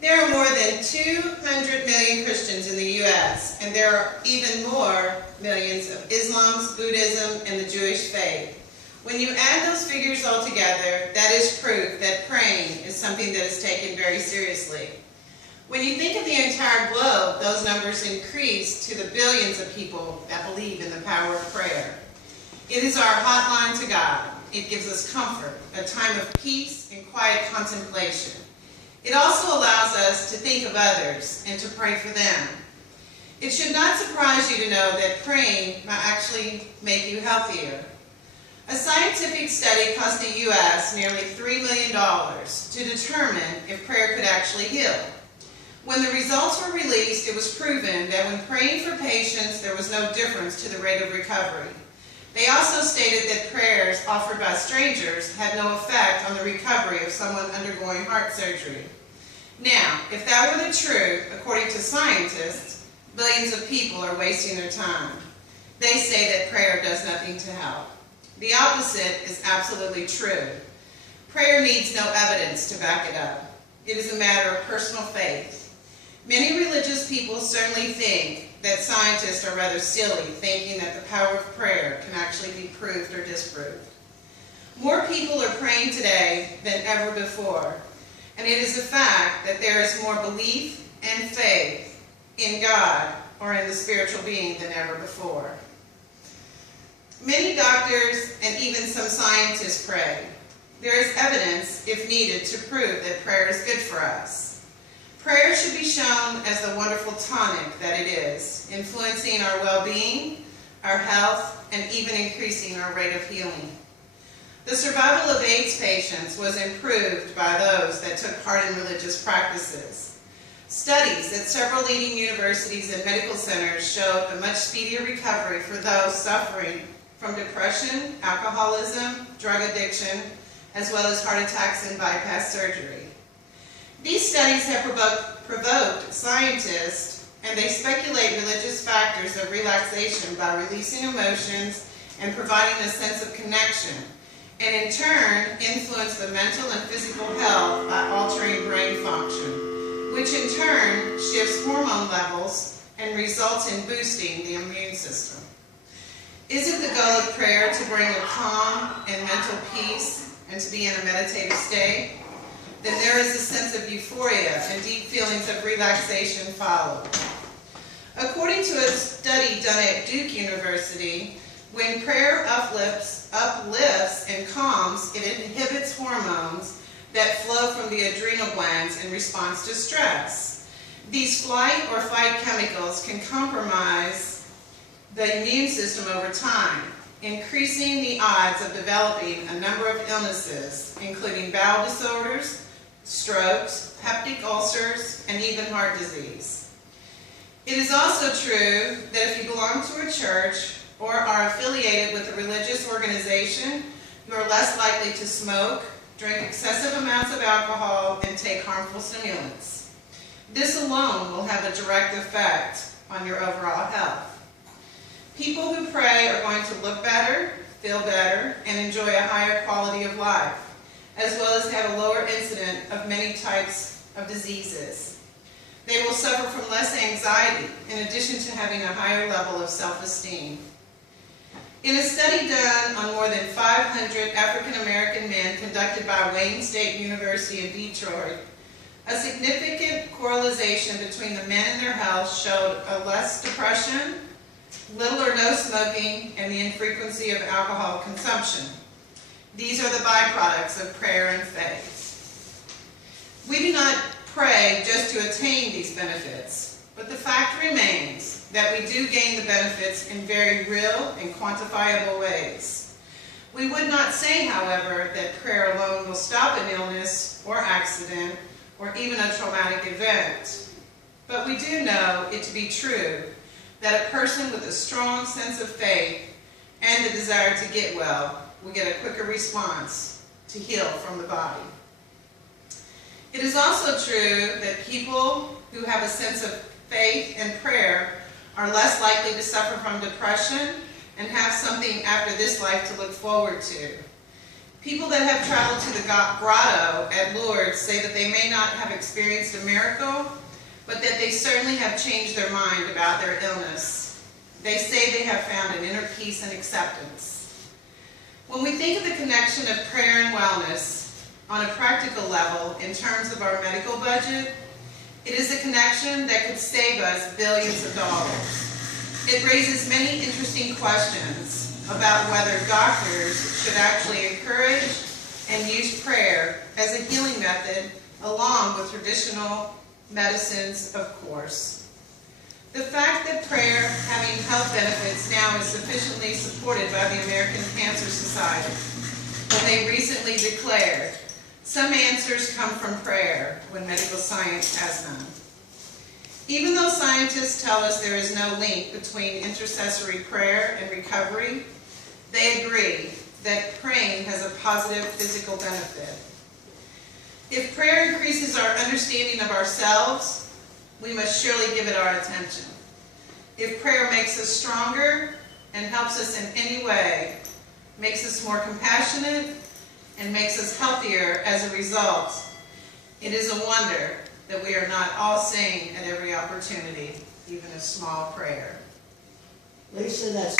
There are more than 200 million Christians in the U.S., and there are even more millions of Islam, Buddhism, and the Jewish faith. When you add those figures all together, that is proof that praying is something that is taken very seriously. When you think of the entire globe, those numbers increase to the billions of people that believe in the power of prayer. It is our hotline to God. It gives us comfort, a time of peace and quiet contemplation. It also allows us to think of others and to pray for them. It should not surprise you to know that praying might actually make you healthier. A scientific study cost the U.S. nearly $3 million to determine if prayer could actually heal. When the results were released, it was proven that when praying for patients, there was no difference to the rate of recovery. They also stated that prayers offered by strangers had no effect on the recovery of someone undergoing heart surgery. Now, if that were the truth, according to scientists, billions of people are wasting their time. They say that prayer does nothing to help. The opposite is absolutely true. Prayer needs no evidence to back it up. It is a matter of personal faith. Many religious people certainly think that scientists are rather silly, thinking that the power of prayer can actually be proved or disproved. More people are praying today than ever before, and it is a fact that there is more belief and faith in God or in the spiritual being than ever before. Many doctors and even some scientists pray. There is evidence, if needed, to prove that prayer is good for us. Prayer should be shown as the wonderful tonic that it is, influencing our well-being, our health, and even increasing our rate of healing. The survival of AIDS patients was improved by those that took part in religious practices. Studies at several leading universities and medical centers showed a much speedier recovery for those suffering from depression, alcoholism, drug addiction, as well as heart attacks and bypass surgery. These studies have provoked scientists, and they speculate religious factors of relaxation by releasing emotions and providing a sense of connection, and in turn influence the mental and physical health by altering brain function, which in turn shifts hormone levels and results in boosting the immune system. Isn't the goal of prayer to bring a calm and mental peace and to be in a meditative state? Then there is a sense of euphoria and deep feelings of relaxation follow. According to a study done at Duke University, when prayer uplifts and calms, it inhibits hormones that flow from the adrenal glands in response to stress. These flight or fight chemicals can compromise the immune system over time, increasing the odds of developing a number of illnesses, including bowel disorders, strokes, peptic ulcers, and even heart disease. It is also true that if you belong to a church or are affiliated with a religious organization, you are less likely to smoke, drink excessive amounts of alcohol, and take harmful stimulants. This alone will have a direct effect on your overall health. People who pray are going to look better, feel better, and enjoy a higher quality of life, as well as have a lower incidence of many types of diseases. They will suffer from less anxiety, in addition to having a higher level of self-esteem. In a study done on more than 500 African American men conducted by Wayne State University in Detroit, a significant correlation between the men and their health showed a less depression, little or no smoking, and the infrequency of alcohol consumption. These are the byproducts of prayer and faith. We do not pray just to attain these benefits, but the fact remains that we do gain the benefits in very real and quantifiable ways. We would not say, however, that prayer alone will stop an illness or accident or even a traumatic event. But we do know it to be true that a person with a strong sense of faith and the desire to get well will get a quicker response to heal from the body. It is also true that people who have a sense of faith and prayer are less likely to suffer from depression and have something after this life to look forward to. People that have traveled to the grotto at Lourdes say that they may not have experienced a miracle, but that they certainly have changed their mind about their illness. They say they have found an inner peace and acceptance. When we think of the connection of prayer and wellness on a practical level in terms of our medical budget, it is a connection that could save us billions of dollars. It raises many interesting questions about whether doctors should actually encourage and use prayer as a healing method along with traditional medicines, of course. The fact that prayer having health benefits now is sufficiently supported by the American Cancer Society, when they recently declared, some answers come from prayer when medical science has none. Even though scientists tell us there is no link between intercessory prayer and recovery, they agree that praying has a positive physical benefit. If prayer increases our understanding of ourselves, we must surely give it our attention. If prayer makes us stronger and helps us in any way, makes us more compassionate, and makes us healthier as a result, it is a wonder that we are not all saying at every opportunity, even a small prayer. Lesa, that's